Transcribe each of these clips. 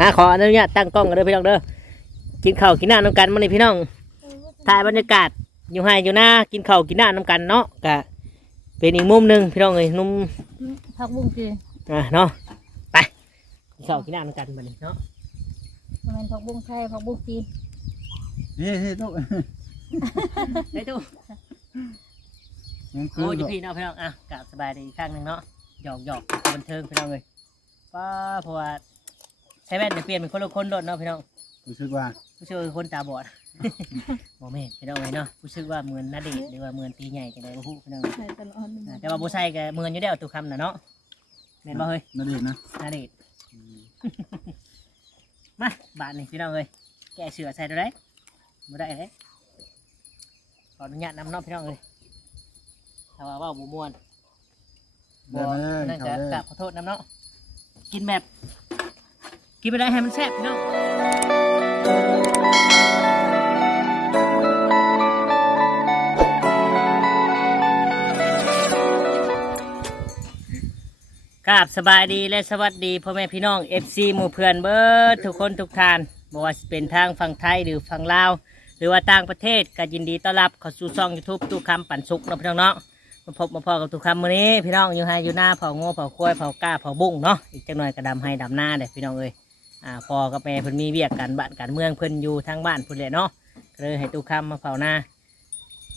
นะขออนุญาตตั้งกล้องกันเด้อพี่น้องเด้อกินข้าวกินน้ำน้ำกันมาเลยพี่น้องถ่ายบรรยากาศอยู่ให้อยู่หน้ากินข้าวกินน้ำน้ำกันเนาะกะเป็นอีกมุมหนึ่งพี่น้องเอ้ยนุ่มผักบุ้งจีอะเนาะไปกินข้าวกินน้ำน้ำกันมาเลยเนาะมันเป็นผักบุ้งไทยผักบุ้งจีนนี่นี่ตุ๊กได้ตู้ยังคืโอ้อยพี่เนาะพี่น้องอะกะสบายดีอีกครั้งหนึ่งเนาะหยอกหยอกบันเทิงพี่น้องเลยป้าเพราะว่าใช้แว่นเดี๋ยวเปลี่ยนเป็นคนละคนโดดเนาะพี่น้องรู้สึกว่าผู้ชื่อคนตาบอดบอแม่นพี่น้องเลยเนาะผู้ชื่อว่าเหมือนนาเดชน์หรือว่าเหมือนตีใหญ่กันเลยบ่ฮู้พี่น้องใส่ตลอดอ่าแต่ว่าบ่ใช่ก็เหมือนอยู่แล้วตุกคำน่ะเนาะแม่นบ่เฮ้ยนาดีนะนาเดชน์มาบาทนี่พี่น้องเลยแกะเสือใส่ได้ไหมบ่ได้เลยขออนุญาตนำเนาะพี่น้องเลยถ้าว่าเว่าบ่ม่วนเดินเลยนั่นเขาก็เลยกราบขอโทษนำเนาะกินแบบ กินไปได้ให้มันแซ่บพี่น้องกราบสบายดีและสวัสดีพ่อแม่พี่น้อง FC หมู่เพื่อนเบิร์ดทุกคนทุกท่านบ่ว่าสิเป็นทางฝั่งไทยหรือฝั่งลาว หรือว่าต่างประเทศก็ยินดีต้อนรับเข้าสู่ช่อง YouTube ตู้คำปั่นสุกนะพี่น้องเนาะมาพบมาพอกับทุกคำมื้อนี้ พี่น้องอยู่ไฮอยู่หน้าเผาโง่เผาควายเผากล้าเผาบุ้งเนาะอีกจังหน่อยก็ดำให้ดำหน้าเด้อพี่น้องเอ้ย อ่าพอกับแม่เพิ่นมีเวียกกันบ้านกันเมืองเพิ่นอยู่ทางบ้านเพิ่นแหละเนาะก็เลยให้ตุกคำมาเผาหน้า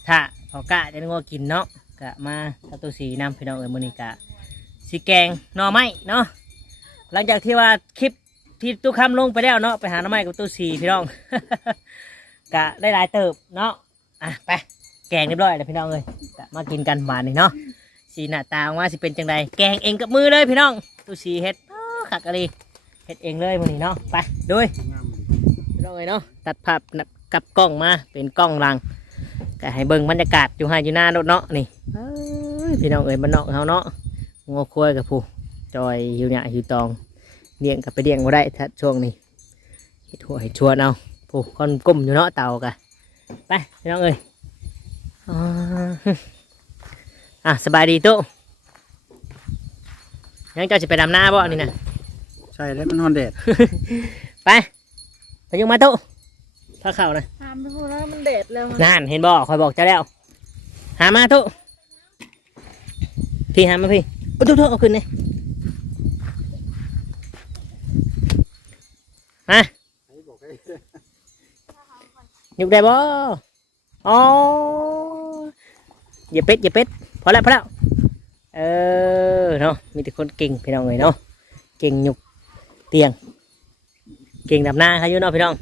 ถ้าเผาก้าจะงอกินเนาะกะมาตัวสีนำพี่น้องเอ้ยมื้อนี้กะสีแกงหน่อไม้เนาะหลังจากที่ว่าคลิปที่ตุกคำลงไปแล้วเนาะไปหาหน่อไม้กับตัวสีพี่น้อง กะได้หลายเติบเนาะอะไปแกงเรียบร้อยแล้วพี่น้องเลยจะมากินกันบานนี่เนาะสีหน้าตาออกมาสิเป็นจังใดแกงเองกับมือเลยพี่น้องตู้สีเฮ็ดขักอะไร เฮ็ดเองเลยมื้อนี้เนาะไปดูยพี่น้องเลยเนาะตัดภาพกับกล้องมาเป็นกล้องหลังก็ให้เบิ่งบรรยากาศอยู่ห้อยู่หน้ารถเนาะนี่เอ้ยพี่น้องเอ้ยบ้านนอกเฮาเนาะงัวควายกับผู้จอยหิวเนี่ยหิวตองเลี้ยงกับไปเลี้ยงบ่ได้ถ้าช่วงนี้เฮ็ดหัวเฮ็ดชวนเอาผู้คนก้มอยู่เนาะเต่ากะไปพี่น้องเอ้ยอ่าอะสบายดีตุ๊ยังเจ้าจะไปดำหน้าบ่นี่นะ ใช่แล้วมันฮอนแดด ไปไปยุงมาตุ๊พาเข่านะทำไปพูดแล้วมันเด็ดเลยนานเห็นบ่คอยบอกเจ้าแล้ว หามาตุ๊พี่หามาพี่โอ้ตุ๊ตุ๊เอาขึ้นเลยมายุกได้บ่อ๋ออย่าเป็ดอย่าเป็ดพอแล้วพอแล้วเออเนาะมีแต่คนเก่งพี่น้องเลยเนาะเก่งหยุก เตียง เก่งดำหน้าครับอยูเนาะพี่น้อง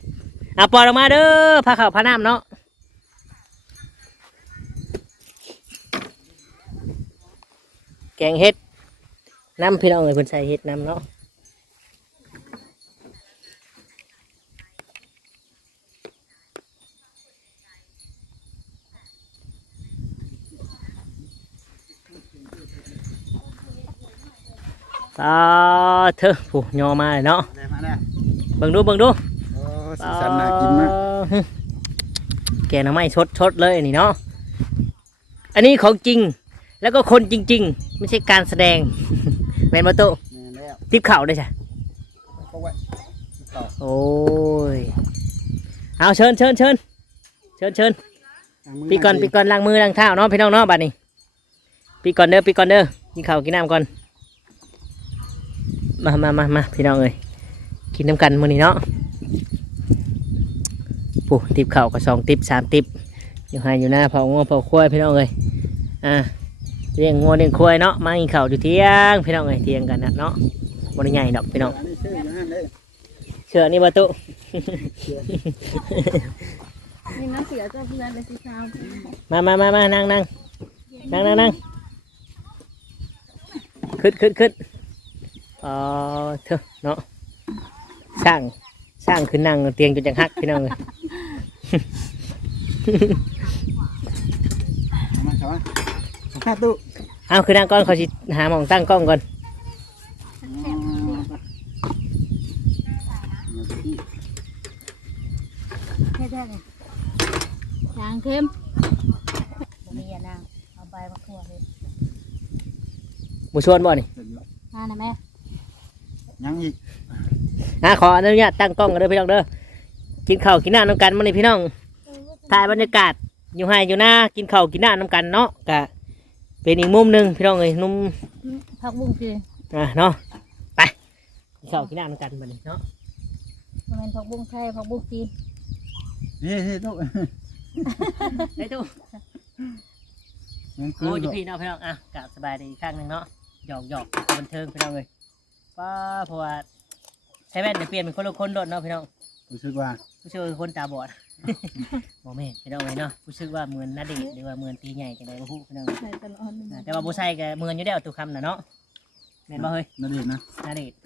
เอาปล่อยออกมาเด้อพาเข่าวพาน้ำเนาะแกงเห็ดน้ำพี่น้องเลยคนใส่เห็ดน้ำเนาะาเธอผู้ยอมาเลยเนาะได้มาแล้วเบิ่งดูเบิ่งดูโอ้สีสันน่ากินมากเออแกงหน้ำไม้ชดชดๆเลยนี่เนาะอันนี้ของจริงแล้วก็คนจริง ๆ ไม่ใช่การแสดง แมนมาโตแม่แล้วทิปเข่าได้ใช่ก็ไว้ต่อโอ้ยเอาเชิญเชิญเชิญเชิญเชิญางมืปีก่อนปีก่อนล้างมือล้างเท้าเนาะพี่น้องเนาะบัดนี้ปีก่อนเด้อปีก่อนเด้อกินข้าวกินน้ำก่อน มามามามาพี่น้องเอ้ยกินน้ำกันมื้อนี้เนาะปูติบเข้าก็สองติบสามติบอยู่ให้อยู่หน้าเผางัวเผาควายพี่น้องเอ้ยอ่าเลี้ยงงัวเลี้ยงควายเนาะมากินข้าอยู่เที่ยงพี่น้องเอ้ยเที่ยงกันนะเนาะบริใหญ่ดอกพี่น้องเชื่อนี่ประตูนี่น้ำเสียเจ้าเพื่อนเลยสิครับมามามามานั่งนั่งนั่งนั่งนั่งขึ้นขึ้นขึ้น อ๋อเถอะเนาะสร้างสร้างขึ้นนั่งเตียงจนจังหักพี่น้องเลยเอามาเข้าตู้เอาขึ้นนั่งก่อนเขาสิหาหมองตั้งกล้องก่อนแค่ได้เลยจางเข้มมีอะนางเอาใบมะขั่วเลยบูชวนบ่นี่ มา นะแม่ยังอีกอะขออนุญาตตั้งกล้องกันเด้อพี่น้องเด้อกินข้าวกินน้ำน้ำกันมาเลยพี่น้องถ่ายบรรยากาศอยู่ให้อยู่หน้ากินข้าวกินน้ำน้ำกันเนาะกะเป็นอีกมุมหนึ่งพี่น้องเอ้ยนุ่มผักบุ้งจีนอะเนาะไปกินข้าวกินน้ำน้ำกันมาเลยเนาะมันเป็นผักบุ้งไทยผักบุ้งจีนนี่นี่ตุ๊กไอ้ตู้ยังคืโอ้อยจะพี่เนาะพี่น้องอะกะสบายดีอีกครั้งหนึ่งเนาะหยอกหยอกเป็นบันเทิงพี่น้องเลยป้าเพราะว่า ใช้แว่นเดี๋ยวเปลี่ยนเป็นคนละคนโดดเนาะพี่น้องรู้สึกว่าผู้ชื่อคนตาบอดบอกไม่เห็นพี่น้องเลยเนาะผู้ชื่อว่าเหมือนนาเดชน์หรือว่าเหมือนตีใหญ่จังไดบ่ฮู้พี่น้องใส่ตลอดอ่าแต่ว่าผู้ชายก็เหมือนอยู่แล้วตุกคำน่ะเนาะแม่นบ่เฮ้ยนาเดชน์นะนาเดชน์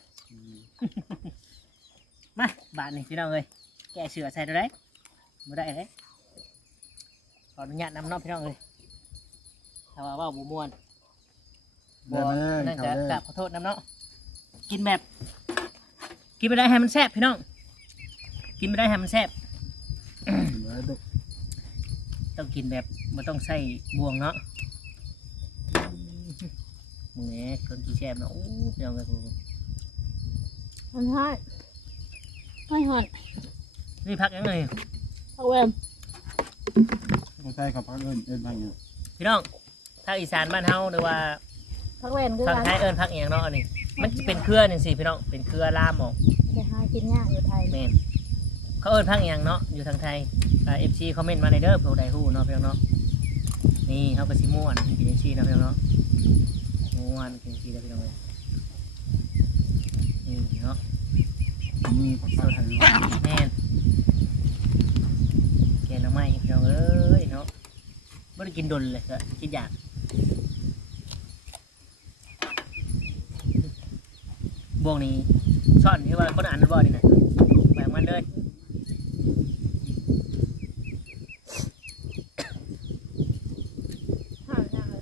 มาบาทนี่พี่น้องเลยแกะเสือใส่ตัวได้บ่ได้เลยขออนุญาตนำเนาะพี่น้องเลยถ้าว่าเว่าบ่ม่วนเดินมาเลยนั่นเขาก็เลยกราบขอโทษนำเนาะกินแบบ กินไปได้ให้มันแซ่บพี่น้องกินไปได้ให้มันแซ่บเดินตุ๊กต้องกินแบบไม่ต้องใส่บวงเนาะมึงเนี่ยคนที่แซ่บเนาะโอ้เดี๋ยวไงกูมันทอดไม่หอนนี่พักยังไงผักแวมเขาใช้กับพักเอิญเอิญพังอยู่พี่น้องภาคอีสานบ้านเฮาหรือว่าผักแวมคือทางกันไทยเอิญพักอหย่างเนาะอันนี้ มันเป็นเครือหนึ่งสิพี่น้องเป็นเครือล่ามออกไปหากินยากอยู่ไทยแมนเขาเอิญพักอหย่างเนาะอยู่ทางไทยเอฟซีคอมเมนต์มาในเด้อผู้ใดฮู้เนาะพี่น้องเนาะนี่เขาก็สิม่วนกินซีเนาะพี่น้องเนาะม่วนกินซีเด้อพี่น้องเลยนี่เนาะนี่ผักสดไทยแม่นแกงหน้ำไม้พี่น้องเอ้ยเนาะไม่ได้กินดนเลยก็คิดอยาก บวงนี้ซ่อนที่ว่าคนอ่านบ่นี่นะแบ่งมันเลยหอนเฮ้ย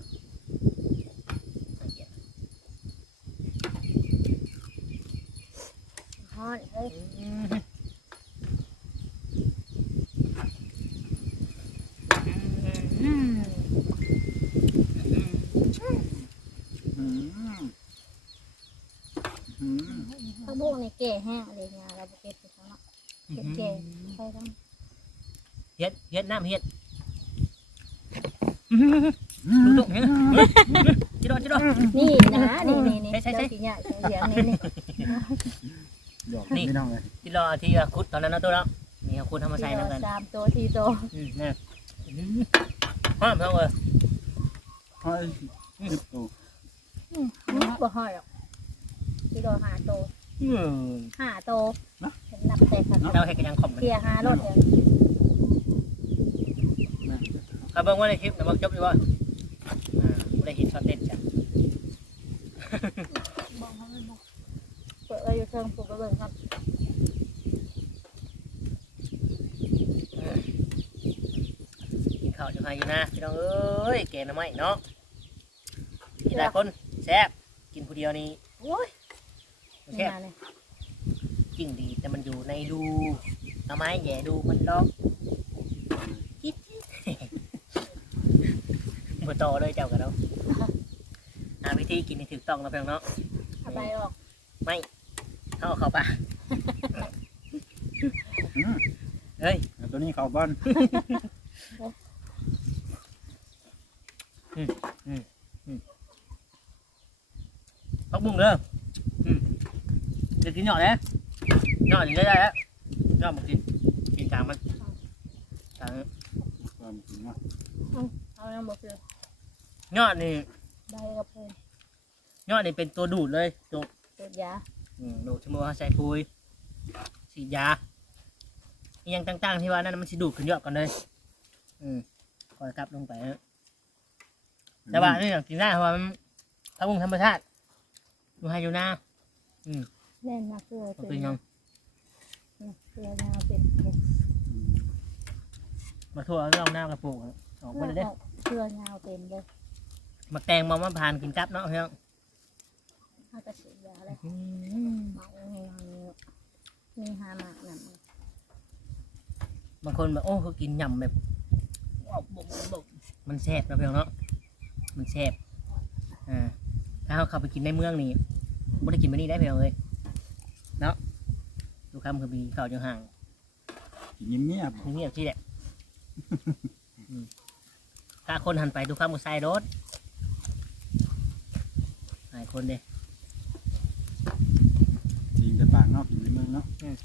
หอนเอ้ย อืม อืมอืม ผั กบุ้งนี่แก่แห้งอะไรเงี้ยเราบุเก็บไปทั้งเนาะเก็บแก่ใส่ทั้งเฮ็ดเฮ็ดน้ำเฮ็ดอืมดูตุกเฮ็ดจิโดจิโดนี่นะนี่นี่นี่ใช่ใช่เจ้าสีเนี่ยเสียงนี่นี่หยอกพี่น้องเลยจิรอที่ว่าคุดตอนนั้นเนาะตัวเนาะนี่เอาคุดทำมาใส่น้ำกันสามตัวสี่ตัวอืมนี่อืมห้ามเท่าเออเฮ้ยสิบตัวอืมบ่ห้อยหรอกสี่ตัวห้าตัวอืม ห้าตัวเห็นนับแต่ค่ะเราเฮ็ดกันยังขอมกันเสียห้ารถเลยเอาเบิ่งว่าในคลิปนะบอกจบดีว่าอ่าบ่ได้เห็นช็อตเด็ดจ้ะเปิดเลยอยู่เชิงปลูกกระเบื้องครับกินข้าวอยู่ไฮอยู่นะพี่น้องเอ้ยแกงหน้ำไม้เนาะกินหลายคนแซ่บกินผู้เดียวนี่โอ้ยบ่นี่ แซ่บมาเลยจริงดีแต่มันอยู่ในรูหน้ำไม้แหย่ดูมันล็อกคิดบ่โตเลยเจ้ากันเนาะหาวิธีกินให้ถูกต้องนะพี่น้องเนาะเอาไปออกไม่เอาเข้าปากอืมเฮ้ยเอาตัวนี้เข้าบ้านพักบุ้งเด้ออืม เดี๋ยวกินหยอดเลยหยอดถึงได้ได้แล้วหยอดมากินกินกลางมันกลางความจริงว่าเอาน้ำบอกเลยหยอดนี่ได้กับเพื่อนหยอดนี่เป็นตัวดูดเลยตัวจุดยาอืมดูดชั่วโมงใส่ปุ๋ยฉีดยาอีหยังต่างๆที่ว่านั่นมันสิดูดขึ้นยอดก่อนเลย อืมก่อนกลับลงไปนะแต่ว่านี่กินได้เพราะว่ามันพักบุ้งธรรมชาติอยู่ให้อยู่หน้า แน่นมากเลยมันเป็นหยังเกลือยาวเป็นมาทั่วเรื่องหน้ากระปุกออกมาเลยเด้อเกลือยาวเป็นเลยมาแตงมามาผ่านกินกับเนาะเพียงถ้ากระสียาเลยเมาเงี้ยมีหาหมากนั่นบางคนแบบโอ้เขากินยำแบบว้าวบกบกมันแซ่บนะเพียงเนาะมันแซ่บอ่าถ้าเขาเข้าไปกินในเมืองนี่ไม่ได้กินไปนี่ได้เพียงเลย เนาะคำคือมีข่าวจังห่างกินเงียบเงียบที่แหละอืมถ้าคนหันไปทุกคำก็ใส่รถหลายคนเด้ๆกินแต่ปากเนาะกินในเมืองเนาะอืม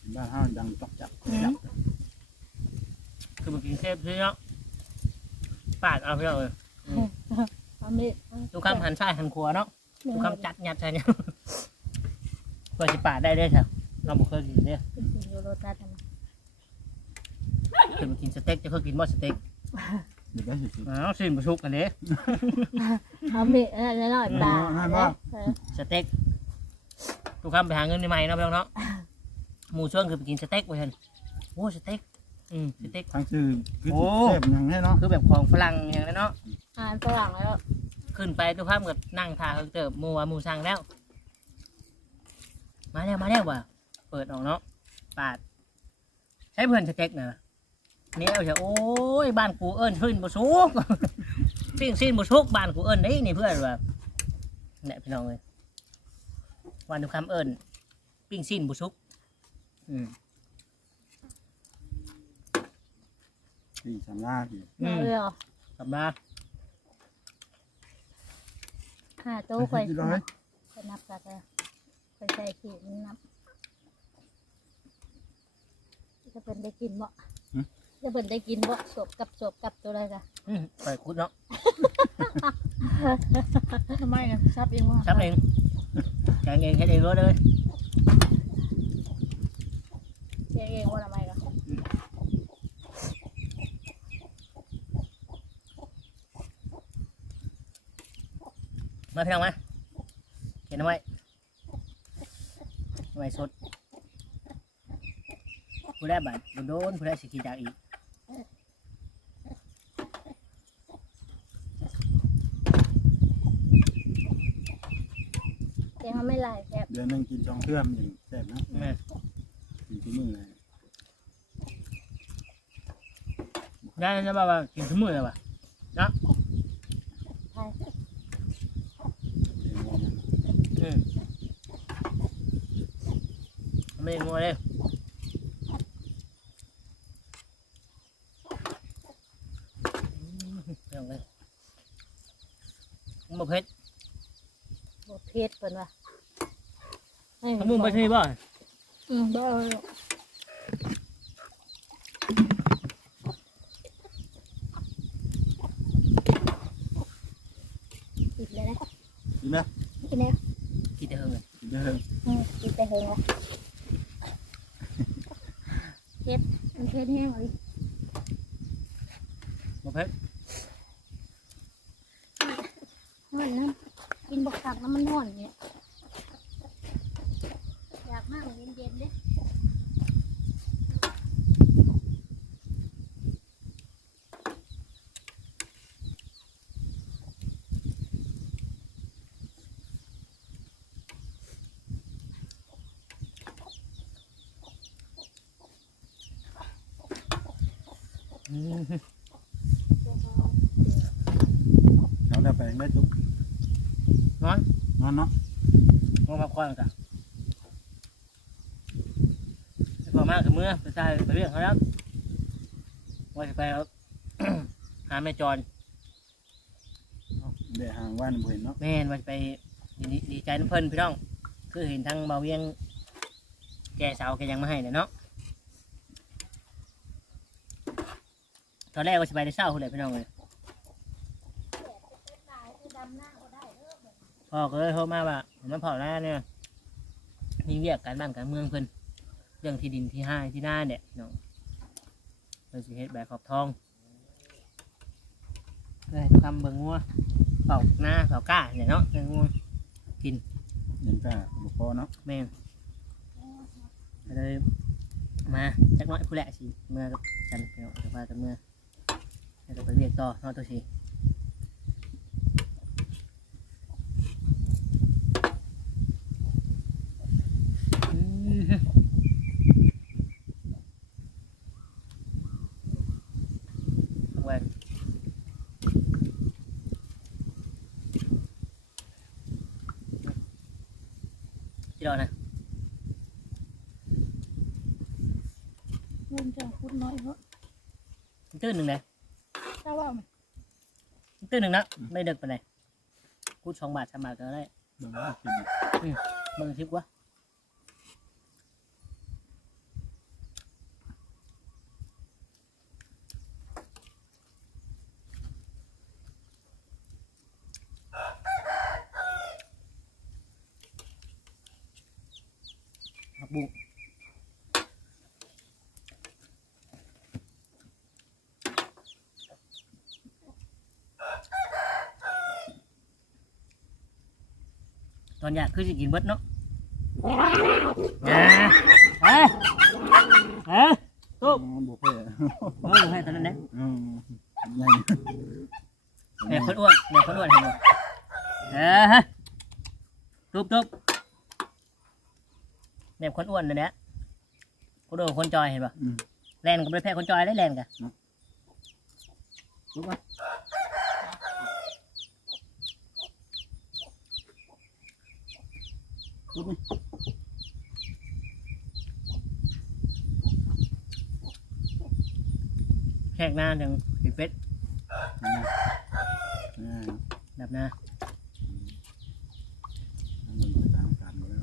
กินบ้านห้าดังจอกจับอืมคือมันกินเซฟซื้อเนาะปาดเอาไปเอาเลยเอามีดทุกคำหันซ้ายหันขวาเนาะทุกคำจัดยัดใช่เนี่ย เพื่อสิปาดได้เด้อครับเราบ่เคยกินเด้อกินสิอยู่รถตัดนั่นน่ะเคยมากินสเต็กจะเคยกินบ่สเต็กเดี๋ยวได้สิสิอ้าวสิ้นบ่ชุกกันเด้ เอามีดเออน้อยๆตาให้บ่เออสเต็กทุกคำไปหาเงินใหม่ๆเนาะพี่น้องเนาะ หมู่ช่วงคือไปกินสเต็กไว้เห็นโอ้สเต็กอืมสเต็ก ทางชื่อคือโอ้ เทพยังให้เนาะคือแบบของฝรั่งอย่างนั้นเนาะ อ่านฝรั่งแล้ว ขึ้นไปทุกคำกับนั่งทาเขาเติบหมูว่าหมูสั่งแล้ว มาแล้วมาแล้วว่ะเปิดออกเนาะปาด ใช้เพื่อนสเต็กนะนี่เอาจะโอ้ยบ้านกูเอิญขึ้นบ่สุกปิ้งสิ้นบ่สุกบ้านกูเอิญนี่นี่เพื่อนว่าเนี่ยพี่น้องเลยวันทุกคำเอิญปิ้งสิ้นบ่สุกอืมสี่สามลาสิอืเอามเลยเหรอกลับมาห้าโต๊ะค่อยที่ร้อยค่อยนับกันเลย ค่อยใส่ขีดนับจะเป็นได้กินบ่จะเป็นได้กินบ่ศพกับศพกับตัวอะไรกันอืมไปคุดเนาะทำไมกันซับเองว่าซับเองแกงเองแค่เองรู้เลยเองเองว่าทำไมกันมาพี่น้องมาเห็นเอาไว้เอา ไว้สดผู้ได้บัตรโดนผู้ได้สิกีจากอีกเองเขาไม่ไล่แคบเดือนหนึงกินสองเทื่อมอย่างแซ่บเนาะแม่กินที่มือเลยได้จะบอกว่ากินทุกมื้อเลยว่ะใช่อืม ไม่งัวเลยอืมเรื่องเลยมึงบ่เผ็ดบเพชรเพิ่นว่าไม่ทั้งมึงไปที่นี่บ่อืมบ่เอาหรอกกินเลยนะกินไหมกินเลยกินแต่เฮงเลยกินเด้ออืมกินแต่เฮงละ เผ็ดมันเผ็ดแห้งเลยบ่เผ็ดมันน้ำกินบกตักน้ำมันห่อนเนี่ยอยากมากเย็นๆเด้ อืม เราได้ไปได้จุกนอนนอนเนาะงอพักผ่อนกันพอมากคือเมื่อไปใส่ไปเรื่องเขาแล้วว่าจะไปเอาหาแม่จอนเดี๋ยวห่างวันบ่เห็นเนาะแม่นว่าจะไปดีดีใจน้ำเพิ่นพี่น้อง คือเห็นทางเบาเวียงแกเสาแกยังมาให้เนี่ยเนาะ อนแรกว่าจะไปในเศร้าคนเลยพี่น้องเลยพ่อก็เลยโทรมาว่าเห็นมันเผาหน้าเนี่ยมีเรียกการบ้านการเมืองเพิ่นเรื่องที่ดินที่ห้าที่หน้าเนี่ยพี่น้องเพิ่นสิเฮ็ดแบบขอบทองเลยคำเบิ่งงัวเผาหน้าเผาก้าเนี่ยเนาะเบิ่งงัวเห็นก็บุกพอเนาะแม่นก็เลยมาจักหน้อยผู้แหละสิเมื่อกับกันพี่น้องจะพากันเมื่อ แล้วก็ไปเรียกต่อเนาะตัวสีที่เรานะเริ่มจะพูดน้อยเพราะตื้นหนึ่งเลยาว่ามันตื้นหนึ่งนะไม่เดึกไปไหนกูสองบาทสามบาทก็ได้ เบิ่งว่ากินเบิ่งทิปวะ อนอยากคือสิกินเบิดเนาะเอ้ยเอ้ยเอ้ยตุ๊บบุฟเฟ่เออให้ตอนนั้นนะอืมใหญ่แม่คนอ้วนแม่คนอ้วนเห็นบ่เออฮะตุ๊บตุ๊บแม่คนอ้วนเลยเนี่ยคนอ้วนคนจอยเห็นป่ะอืมแลนก็ไม่ได้แพ้คนจอยได้แลนกันรู้ป่ะ รู้ไหมแขกหน้าถึงสีเป็ดอ่าอ่าแบบหน้ามันตามกันเลย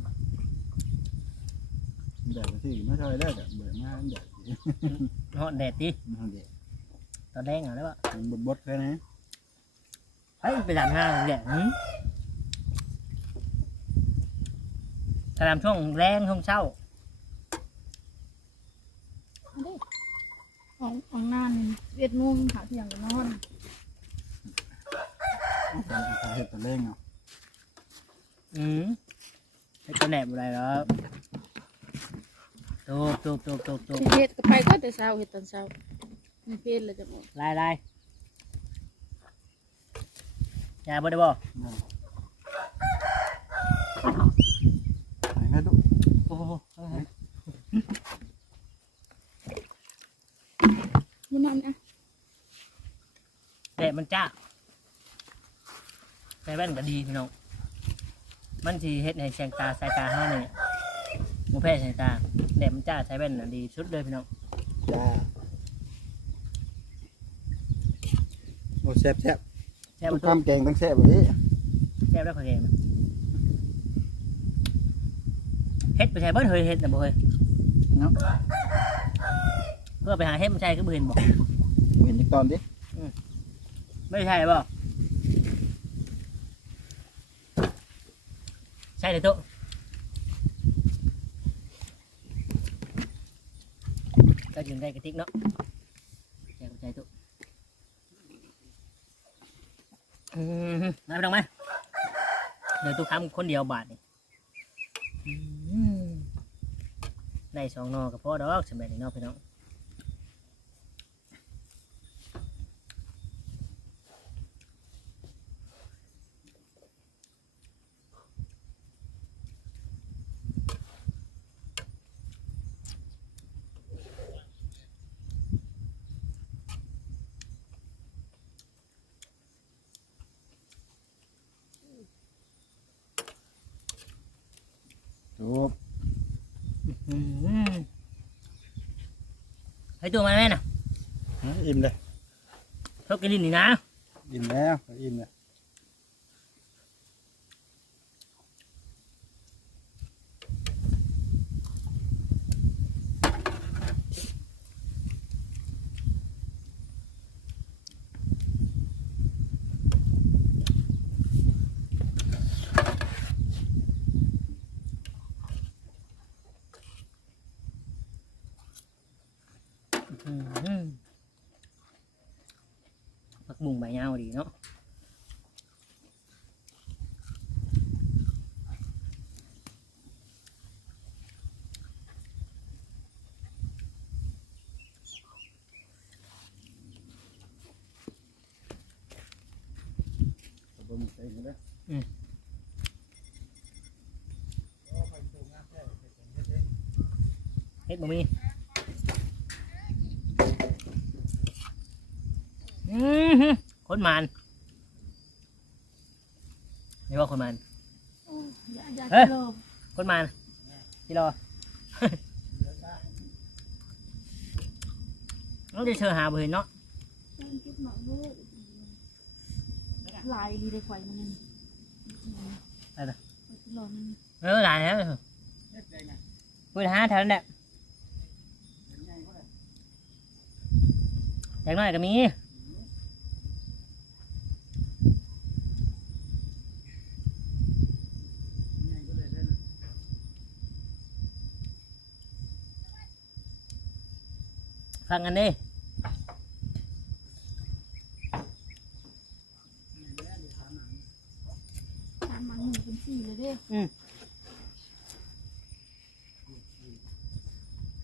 แดดที่ไม่ใช่แล้วแดดเบื่อมากแดดเหาะแดดดิมันแดดตอนแรกอะแล้วว่ามันบดบดแค่นี้เฮ้ยไปดำหน้าแดดหืม ถ้าดำช่วงแรงช่วงเช้าอันนี้ของของนานเวียดนุ่มหาเสียงกันนอนการสาเหตุตัวเร่งอะอืมให้ตัวแหนบอะไรหรอกตูบตูบตูบตูบตูบที่เฮ็ดก็ไปก็แต่เช้าเฮ็ดตอนเช้าในเพจเลยจะหมดลายลายยาบ่ได้บ่ ไหนนะดู โอ้โห มันนั่นนะแดดมันจ้าใส่แว่นก็ดีพี่น้องมันสิเฮ็ดให้แสงตาสายตาเฮานี่บ่แพ้สายตาแดดมันจ้าใส่แว่นน่ะดีสุดเลยพี่น้องจ้าโอ้แซ่บแซ่บแซ่บต้บ่มตุ๊บคำแกงต้องแซ่บแบบนี้ แซ่บแล้วขอแกงเฮ็ด ไปใช้เบิดเฮ้ยเฮ็ดน่ะบ่เฮ้ยเนาะเพื่อไปหาเฮ็ดมันใช่คือบ่เห็นบ่เห็นจากตอนดิไม่ใช่บ่ใช่เลยตุ๊ก็ยืนได้กระติกเนาะใจกูใจตุ๊อืมมาไปตรงไหมเดี๋ยวตุ๊กทำคนเดียวบาทนี่อืม ได้สองนอกับพ่อดอกสมัยนี้เนาะพี่น้อง ถูก อืม ให้ตัวมาแม่น่ะ อิ่มเลยชอบกินลิ้นนี่นะ อิ่มแล้วอิ่มเลย ผักบุ้งใบยาวดีเนาะเฮ็ดบ่มีอือหือ คนมันนี่ว่าคนมันอย่าอย่าเอ้ย โลภคนมันกิโลน้องจะเชิญหาบ่เห็นเนาะลายดีได้ไข่มันนี่อะไรหล่นเออหลายแล้วพูดหาแถวนั้นแหละอย่างน้อยก็มี ฟังกันดิทำมันหนึ่งเป็นสี่เลยเด้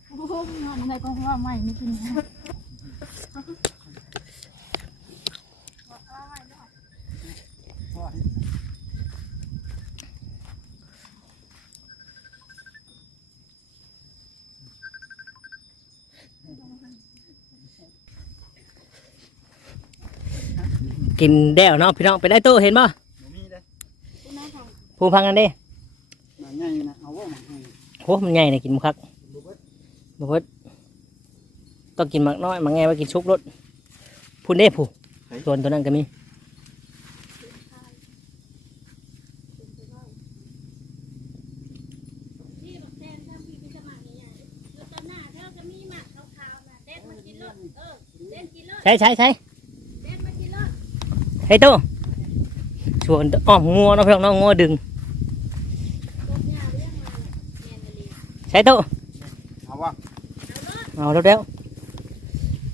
โอ้โหงานอะไรก็ว่าไม่ไม่กินนะ กินแด้วเนาะพี่น้องไปได้ตู้เห็นป่ะบ่มีเลยผู้พังกันดิหนาใหญ่นะเอาว่ามาให้โหมันใหญ่เลยกินมุคักบุเบิดต้องกินหมักน้อยหมักไงว่ากินชุบรสพูนเด้ผู้ส่วนตัวนั้นก็มีพี่บอกแทนถ้าพี่ไปสมัครเนี่ยแล้วตอนหน้าเธอจะมีหมักขาวๆนะเด็ดมากินรถเออเด็ดกินรถใช่ใช่ใช่ เด็ดมากินรถ ไอ้ตู้ชวนอ้อมงัวเนาะพี่น้องเนาะงัวดึงต้มยาเลี้ยงมาเนียนเลยใช่ตู้เอาว่าเอาแล้วแล้ว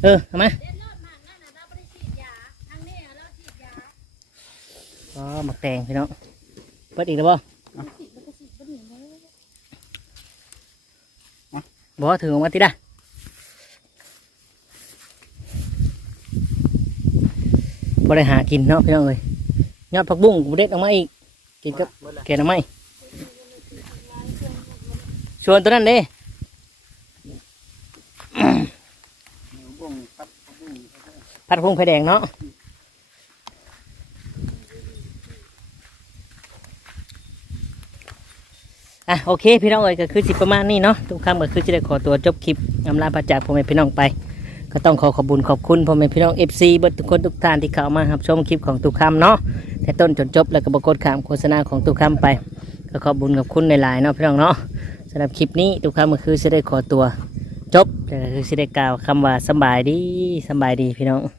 เออทำไมเด็ดรถมากนั่นน่ะเราไม่ได้ฉีดยาทางนี้เราฉีดยาอ๋อหมักแตงพี่น้องเปิดอีกแล้วบ่ฉีดแล้วก็ฉีดก็หนีเลยบ่ถือออกมาติดะ บ่ได้หากินเนาะพี่น้องเอ้ยยอดผักบุ้งกูเด็ดออกมาอีกกินกับเบิดละแกงหน่อไม้ชวนตัวนั้นเด้เหนียวบ่งครับบ่งพัดพุงไฟแดงเนาะอะโอเค พี่น้องเอ๋ยก็คือสิประมาณนี้เนาะทุกคำก็คือจะได้ขอตัวจบคลิปอำลาพระจากพ่อแม่พี่น้องไป ก็ต้องขอขอบุญขอบคุณพ่อแม่พี่น้องเอฟซีเบิดทุกคนทุกท่านที่เข้ามารับชมคลิปของตุกคำเนาะแต่ต้นจนจบแล้วก็บกดขามโฆษณาของตุกคำไป ก็ขอบุญขอบคุณในหลายๆเนาะพี่น้องเนาะสำหรับคลิปนี้ตุกคำก็คือจะได้ขอตัวจบแต่คือจะได้กล่าวคำว่าสบายดีสบายดีพี่น้อง